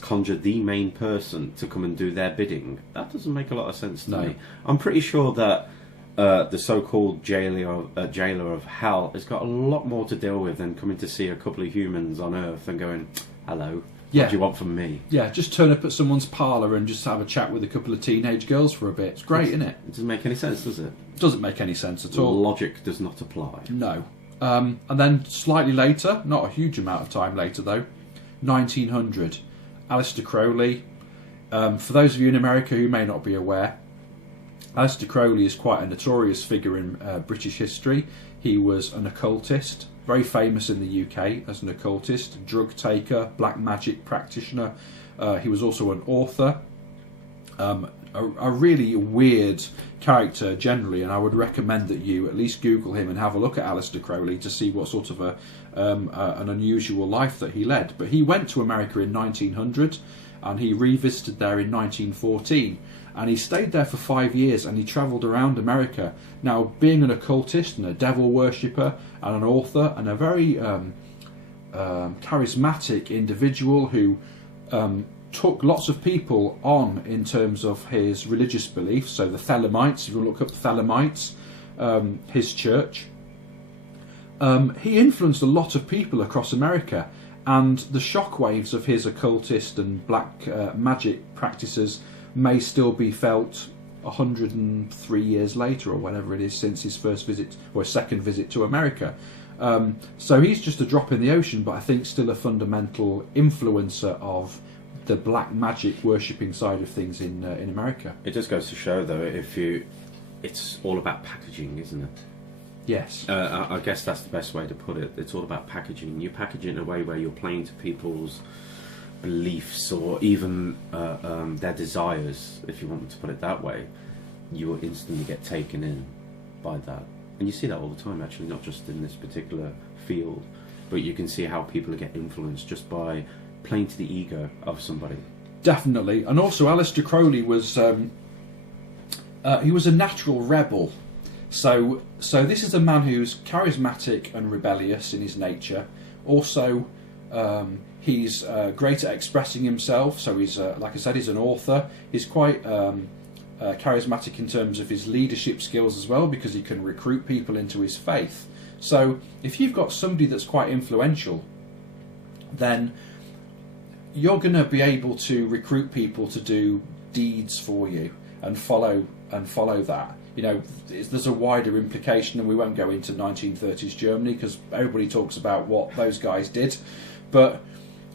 conjure the main person to come and do their bidding. That doesn't make a lot of sense to me. I'm pretty sure that the so-called jailer of hell has got a lot more to deal with than coming to see a couple of humans on Earth and going, hello, what do you want from me? Yeah, just turn up at someone's parlour and just have a chat with a couple of teenage girls for a bit. It's great, isn't it? It doesn't make any sense, does it? It doesn't make any sense at all. Logic does not apply. No. And then slightly later, not a huge amount of time later though, 1900, Aleister Crowley. For those of you in America who may not be aware, Aleister Crowley is quite a notorious figure in British history. He was an occultist, very famous in the UK as an occultist, drug taker, black magic practitioner. He was also an author. A really weird character generally, and I would recommend that you at least Google him and have a look at Aleister Crowley to see what sort of an unusual life that he led. But he went to America in 1900 and he revisited there in 1914, and he stayed there for 5 years and he travelled around America. Now, being an occultist and a devil worshipper and an author and a very charismatic individual who took lots of people on in terms of his religious beliefs. So the Thelemites, if you look up the Thelemites, his church, he influenced a lot of people across America, and the shockwaves of his occultist and black magic practices may still be felt 103 years later, or whatever it is, since his first visit or his second visit to America. So he's just a drop in the ocean, but I think still a fundamental influencer of the black magic worshipping side of things in America. It just goes to show, though, it's all about packaging, isn't it? Yes. I guess that's the best way to put it. It's all about packaging. You package it in a way where you're playing to people's beliefs or even their desires, if you want them to put it that way. You will instantly get taken in by that. And you see that all the time, actually, not just in this particular field, but you can see how people get influenced just by playing to the ego of somebody. Definitely. And also Aleister Crowley was he was a natural rebel. So this is a man who's charismatic and rebellious in his nature. Also, he's great at expressing himself. So he's, like I said, he's an author. He's quite charismatic in terms of his leadership skills as well, because he can recruit people into his faith. So if you've got somebody that's quite influential, then you're going to be able to recruit people to do deeds for you and follow that. You know, there's a wider implication, and we won't go into 1930s Germany because everybody talks about what those guys did. But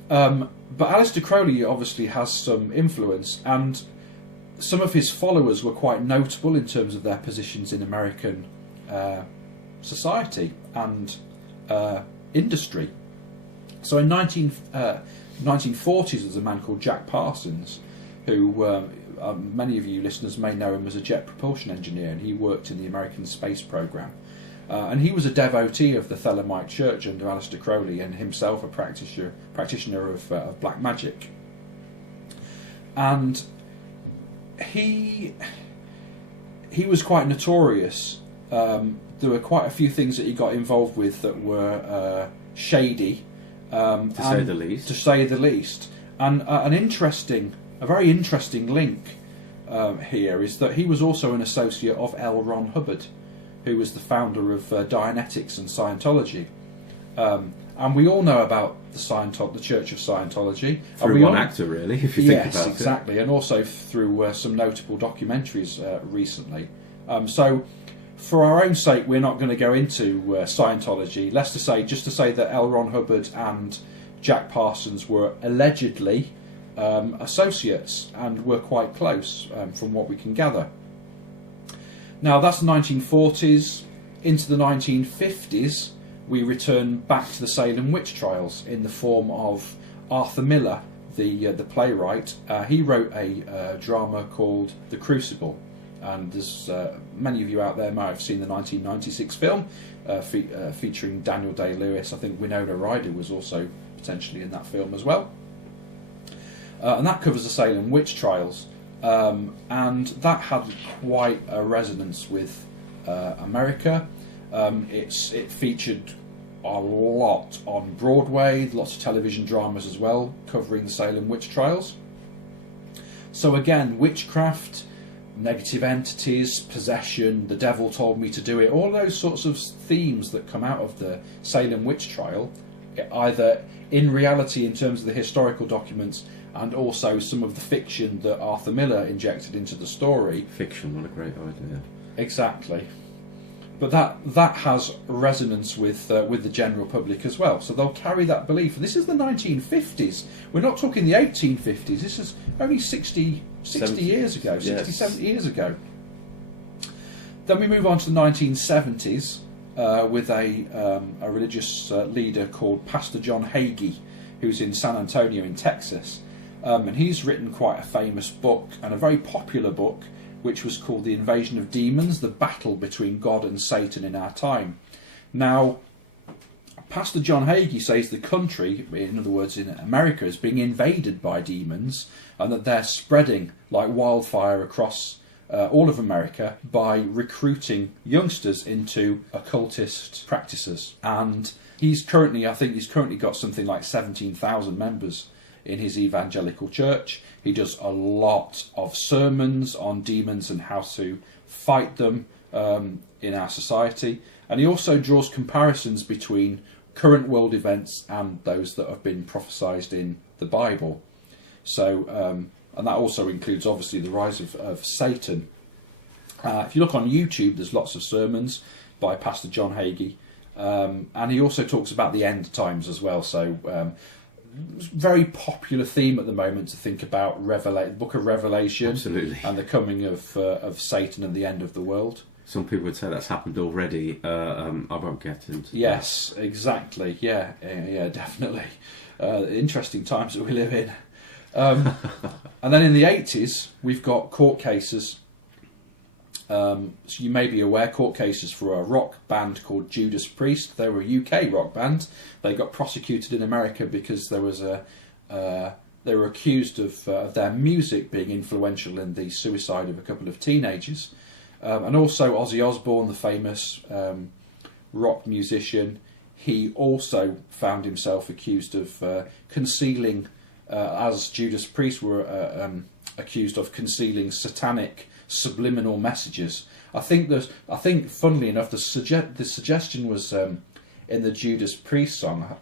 Aleister Crowley obviously has some influence, and some of his followers were quite notable in terms of their positions in American society and industry. So in 1940s, there's a man called Jack Parsons, who many of you listeners may know him as a jet propulsion engineer, and he worked in the American space program. And he was a devotee of the Thelemite Church under Aleister Crowley, and himself a practitioner of black magic. And he was quite notorious. There were quite a few things that he got involved with that were shady, to say the least. To say the least. And a very interesting link here is that he was also an associate of L. Ron Hubbard, who was the founder of Dianetics and Scientology. And we all know about the Church of Scientology. Through one actor, really, if you think about it. Yes, exactly, and also through some notable documentaries recently. So, for our own sake, we're not going to go into Scientology. Just to say that L. Ron Hubbard and Jack Parsons were allegedly associates and were quite close, from what we can gather. Now, that's the 1940s. Into the 1950s, we return back to the Salem witch trials in the form of Arthur Miller, the playwright. He wrote a drama called The Crucible, and there's many of you out there might have seen the 1996 film featuring Daniel Day-Lewis. I think Winona Ryder was also potentially in that film as well. And that covers the Salem witch trials, and that had quite a resonance with America. It featured a lot on Broadway, lots of television dramas as well, covering the Salem witch trials. So again, witchcraft, negative entities, possession, the devil told me to do it, all those sorts of themes that come out of the Salem witch trial, either in reality in terms of the historical documents and also some of the fiction that Arthur Miller injected into the story. Fiction, what a great idea. Exactly. But that has resonance with the general public as well. So they'll carry that belief. And this is the 1950s. We're not talking the 1850s. This is only 60 years ago, 60, 70 years ago. Then we move on to the 1970s with a religious leader called Pastor John Hagee, who's in San Antonio in Texas. And he's written quite a famous book, and a very popular book, which was called The Invasion of Demons, the battle between God and Satan in our time. Now, Pastor John Hagee says the country, in other words in America, is being invaded by demons, and that they're spreading like wildfire across all of America by recruiting youngsters into occultist practices. And I think he's currently got something like 17,000 members in his evangelical church. He does a lot of sermons on demons and how to fight them in our society. And he also draws comparisons between current world events and those that have been prophesied in the Bible. So, and that also includes obviously the rise of Satan. If you look on YouTube, there's lots of sermons by Pastor John Hagee. And he also talks about the end times as well. So, very popular theme at the moment to think about the Book of Revelation. Absolutely. And the coming of Satan and the end of the world. Some people would say that's happened already. I won't get into Yes, exactly. Yeah, definitely. Interesting times that we live in. And then in the 80s, we've got court cases. So you may be aware, court cases for a rock band called Judas Priest. They were a UK rock band. They got prosecuted in America because there was they were accused of their music being influential in the suicide of a couple of teenagers. And also Ozzy Osbourne, the famous rock musician, he also found himself accused of concealing, as Judas Priest were accused of concealing satanic subliminal messages. I think, funnily enough, the suggestion was in the Judas Priest song,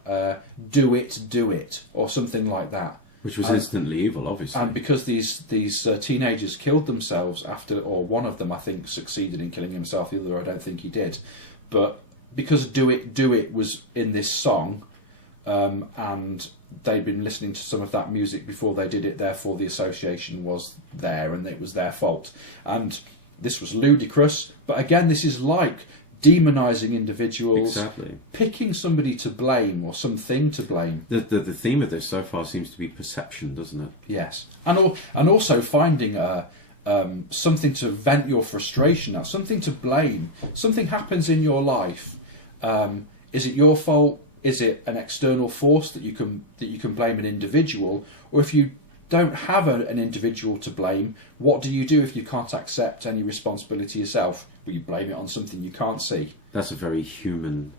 "Do it," or something like that. Which was instantly evil, obviously. And because these teenagers killed themselves after, or one of them I think succeeded in killing himself, the other I don't think he did. But because "Do It" was in this song, and they'd been listening to some of that music before they did it, therefore the association was there and it was their fault. And this was ludicrous, but again, this is like demonising individuals, exactly, picking somebody to blame or something to blame. The theme of this so far seems to be perception, doesn't it? Yes, and also finding something to vent your frustration at, something to blame. Something happens in your life. Is it your fault? Is it an external force that you can blame an individual? Or if you don't have an individual to blame, what do you do if you can't accept any responsibility yourself? Well, you blame it on something you can't see. That's a very human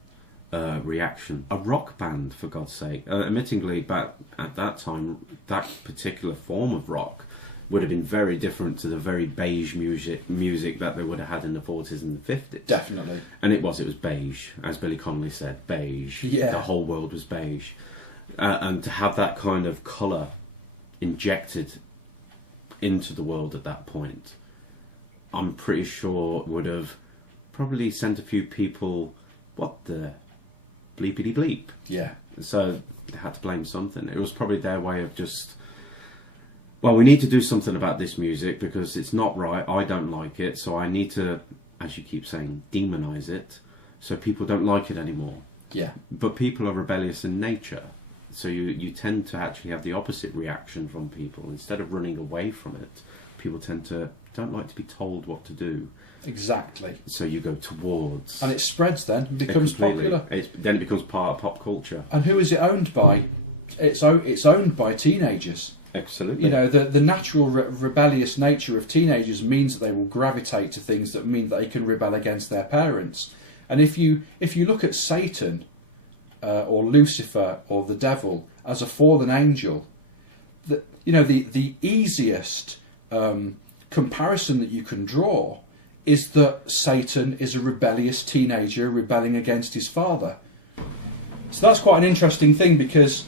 reaction. A rock band, for God's sake. Admittingly, back at that time, that particular form of rock would have been very different to the very beige music that they would have had in the 40s and the 50s. Definitely. And it was beige, as Billy Connolly said, beige. Yeah. The whole world was beige. And to have that kind of colour injected into the world at that point, I'm pretty sure would have probably sent a few people, what the bleepity bleep. Yeah. So they had to blame something. It was probably their way of just, well, we need to do something about this music because it's not right, I don't like it, so I need to, as you keep saying, demonise it so people don't like it anymore. Yeah. But people are rebellious in nature, so you tend to actually have the opposite reaction from people. Instead of running away from it, people don't like to be told what to do. Exactly. So you go towards... And it spreads then, and becomes popular. Then it becomes part of pop culture. And who is it owned by? It's owned by teenagers. Absolutely. You know, the natural rebellious nature of teenagers means that they will gravitate to things that mean that they can rebel against their parents. And if you look at Satan or Lucifer or the devil as a fallen angel, the easiest comparison that you can draw is that Satan is a rebellious teenager rebelling against his father. So that's quite an interesting thing, because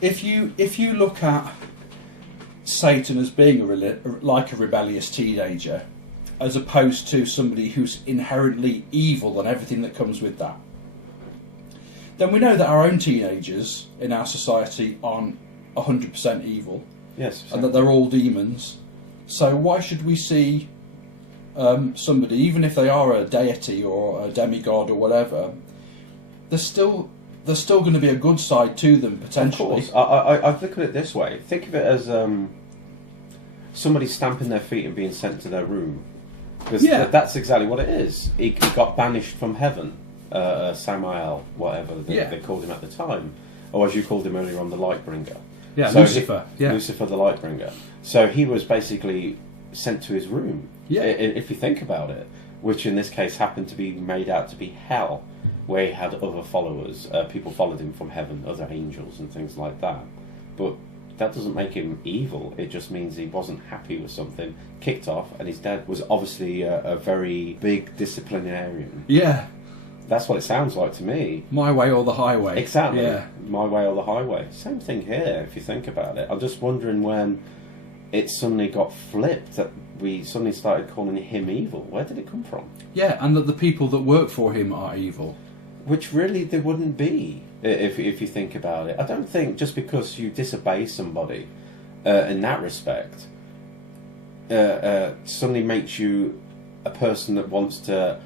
if you look at Satan as being like a rebellious teenager, as opposed to somebody who's inherently evil and everything that comes with that, then we know that our own teenagers in our society aren't 100% evil. Yes, exactly. And that they're all demons. So why should we see somebody, even if they are a deity or a demigod or whatever, there's still going to be a good side to them, potentially. Of course. I look at it this way. Think of it as somebody stamping their feet and being sent to their room. Because that's exactly what it is. He got banished from heaven, Samael, whatever they called him at the time. Or as you called him earlier on, the Lightbringer. Yeah, so Lucifer. Lucifer the Lightbringer. So he was basically sent to his room, if you think about it, which in this case happened to be made out to be hell, where he had other followers. People followed him from heaven, other angels and things like that. But that doesn't make him evil. It just means he wasn't happy with something, kicked off, and his dad was obviously a very big disciplinarian. Yeah. That's what it sounds like to me. My way or the highway. Exactly. Yeah. My way or the highway. Same thing here, if you think about it. I'm just wondering when it suddenly got flipped, that we suddenly started calling him evil. Where did it come from? Yeah, and that the people that work for him are evil. Which really they wouldn't be, if you think about it. I don't think just because you disobey somebody in that respect suddenly makes you a person that wants to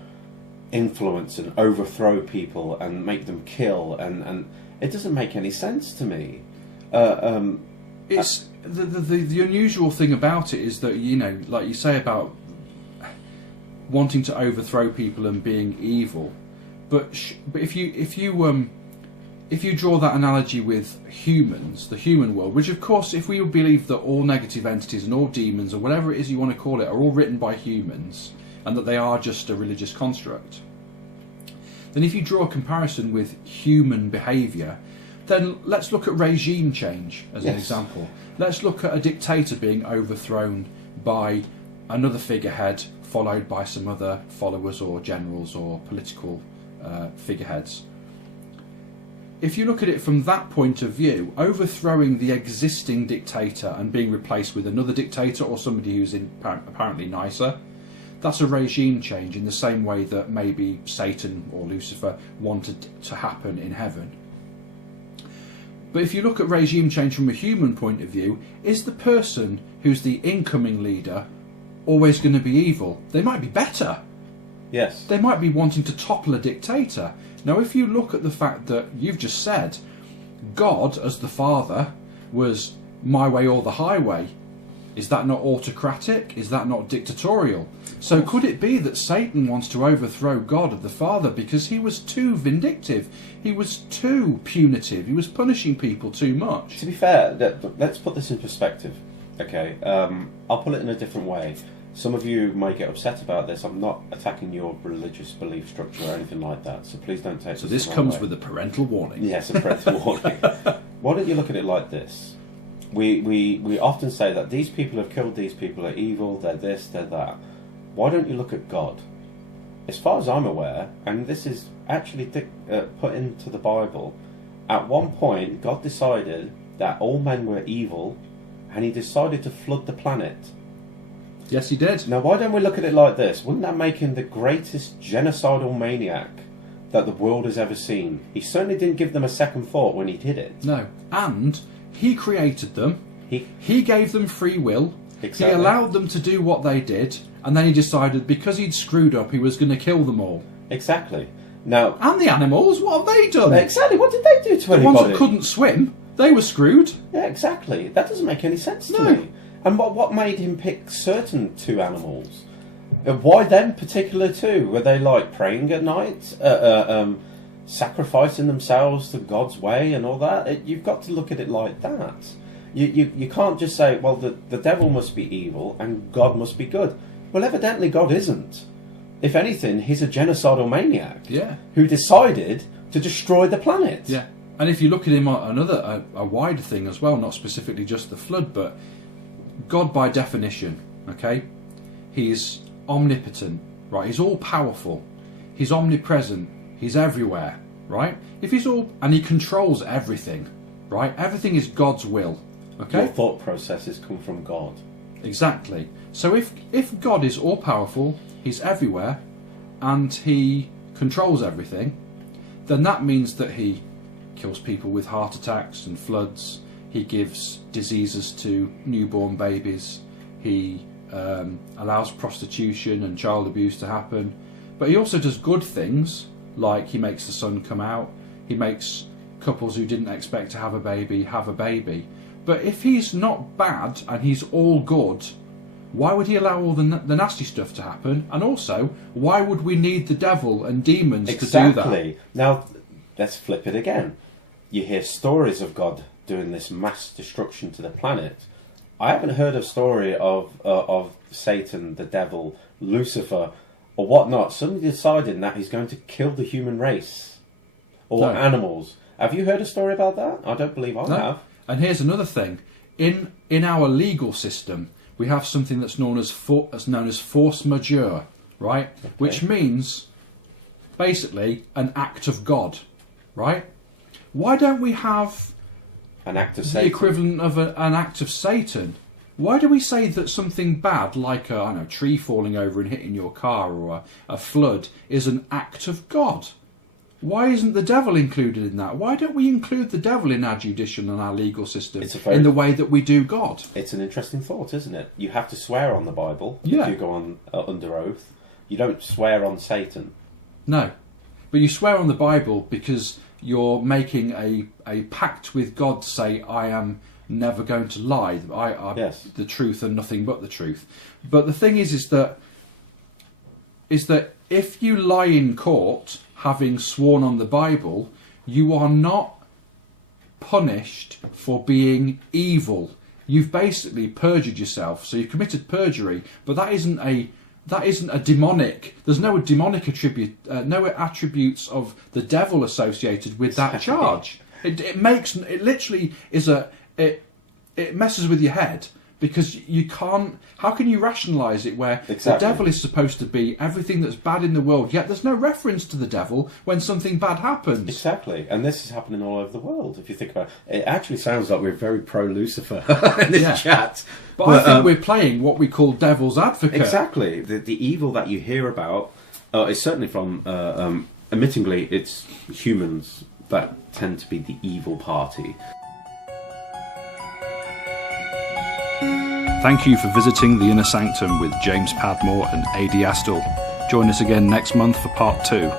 influence and overthrow people and make them kill, and it doesn't make any sense to me. It's the unusual thing about it is that, like you say about wanting to overthrow people and being evil, but if you draw that analogy with humans, the human world, which of course, if we believe that all negative entities and all demons or whatever it is you want to call it are all written by humans, and that they are just a religious construct, then if you draw a comparison with human behaviour, then let's look at regime change as an example. Let's look at a dictator being overthrown by another figurehead, followed by some other followers or generals or political figureheads. If you look at it from that point of view, overthrowing the existing dictator and being replaced with another dictator or somebody who's apparently nicer, that's a regime change, in the same way that maybe Satan or Lucifer wanted to happen in heaven. But if you look at regime change from a human point of view, is the person who's the incoming leader always going to be evil? They might be better. Yes. They might be wanting to topple a dictator. Now, if you look at the fact that you've just said God, as the Father, was my way or the highway, is that not autocratic? Is that not dictatorial? So could it be that Satan wants to overthrow God the Father because he was too vindictive? He was too punitive. He was punishing people too much. To be fair, let's put this in perspective. Okay, I'll put it in a different way. Some of you may get upset about this. I'm not attacking your religious belief structure or anything like that, so please don't take So this comes with a parental warning. Yes, a parental warning. Why don't you look at it like this? We often say that these people have killed these people, are evil, they're this, they're that. Why don't you look at God? As far as I'm aware, and this is actually put into the Bible, at one point God decided that all men were evil, and he decided to flood the planet. Yes, he did. Now, why don't we look at it like this? Wouldn't that make him the greatest genocidal maniac that the world has ever seen? He certainly didn't give them a second thought when he did it. No. And he created them. He gave them free will. Exactly. He allowed them to do what they did. And then he decided, because he'd screwed up, he was going to kill them all. Exactly. Now, and the animals, what have they done? Exactly. What did they do to anybody? The ones that couldn't swim, they were screwed. Yeah, exactly. That doesn't make any sense to me. And what made him pick certain two animals? Why them particular two? Were they like praying at night, sacrificing themselves to God's way and all that? You've got to look at it like that. You can't just say, well, the devil must be evil and God must be good. Well, evidently God isn't. If anything, he's a genocidal maniac. Yeah. Who decided to destroy the planet. Yeah. And if you look at him on a wider thing as well, not specifically just the flood, but God by definition, okay? He's omnipotent, right? He's all powerful. He's omnipresent. He's everywhere, right? If he's all, and he controls everything, right? Everything is God's will, okay? Your thought processes come from God. Exactly. So if God is all powerful, he's everywhere, and he controls everything, then that means that he kills people with heart attacks and floods. He gives diseases to newborn babies. He allows prostitution and child abuse to happen. But he also does good things, like he makes the sun come out. He makes couples who didn't expect to have a baby have a baby. But if he's not bad and he's all good, why would he allow all the nasty stuff to happen? And also, why would we need the devil and demons to do that? Exactly. Now, let's flip it again. You hear stories of God doing this mass destruction to the planet. I haven't heard a story of Satan, the devil, Lucifer, or whatnot, suddenly deciding that he's going to kill the human race or animals. Have you heard a story about that? I don't believe I have. And here's another thing: in our legal system, we have something that's known as force majeure, right? Okay. Which means basically an act of God, right? Why don't we have an act of the equivalent of an act of Satan? Why do we say that something bad, like a tree falling over and hitting your car or a flood, is an act of God? Why isn't the devil included in that? Why don't we include the devil in our judicial and our legal system in the way that we do God? It's an interesting thought, isn't it? You have to swear on the Bible if you go on under oath. You don't swear on Satan. No. But you swear on the Bible because you're making a pact with God to say, I am never going to lie. I yes. The truth and nothing but the truth. But the thing is that if you lie in court, having sworn on the Bible, you are not punished for being evil. You've basically perjured yourself, so you've committed perjury. But that isn't a demonic. There's no demonic no attributes of the devil associated with that charge. It messes with your head, because you can't. How can you rationalise it where the devil is supposed to be everything that's bad in the world, yet there's no reference to the devil when something bad happens? Exactly, and this is happening all over the world. If you think about it, it actually sounds like we're very pro Lucifer in this chat. But I think we're playing what we call devil's advocate. Exactly, the evil that you hear about is certainly from. Admittingly, it's humans that tend to be the evil party. Thank you for visiting the Inner Sanctum with James Padmore and Adie. Join us again next month for part 2.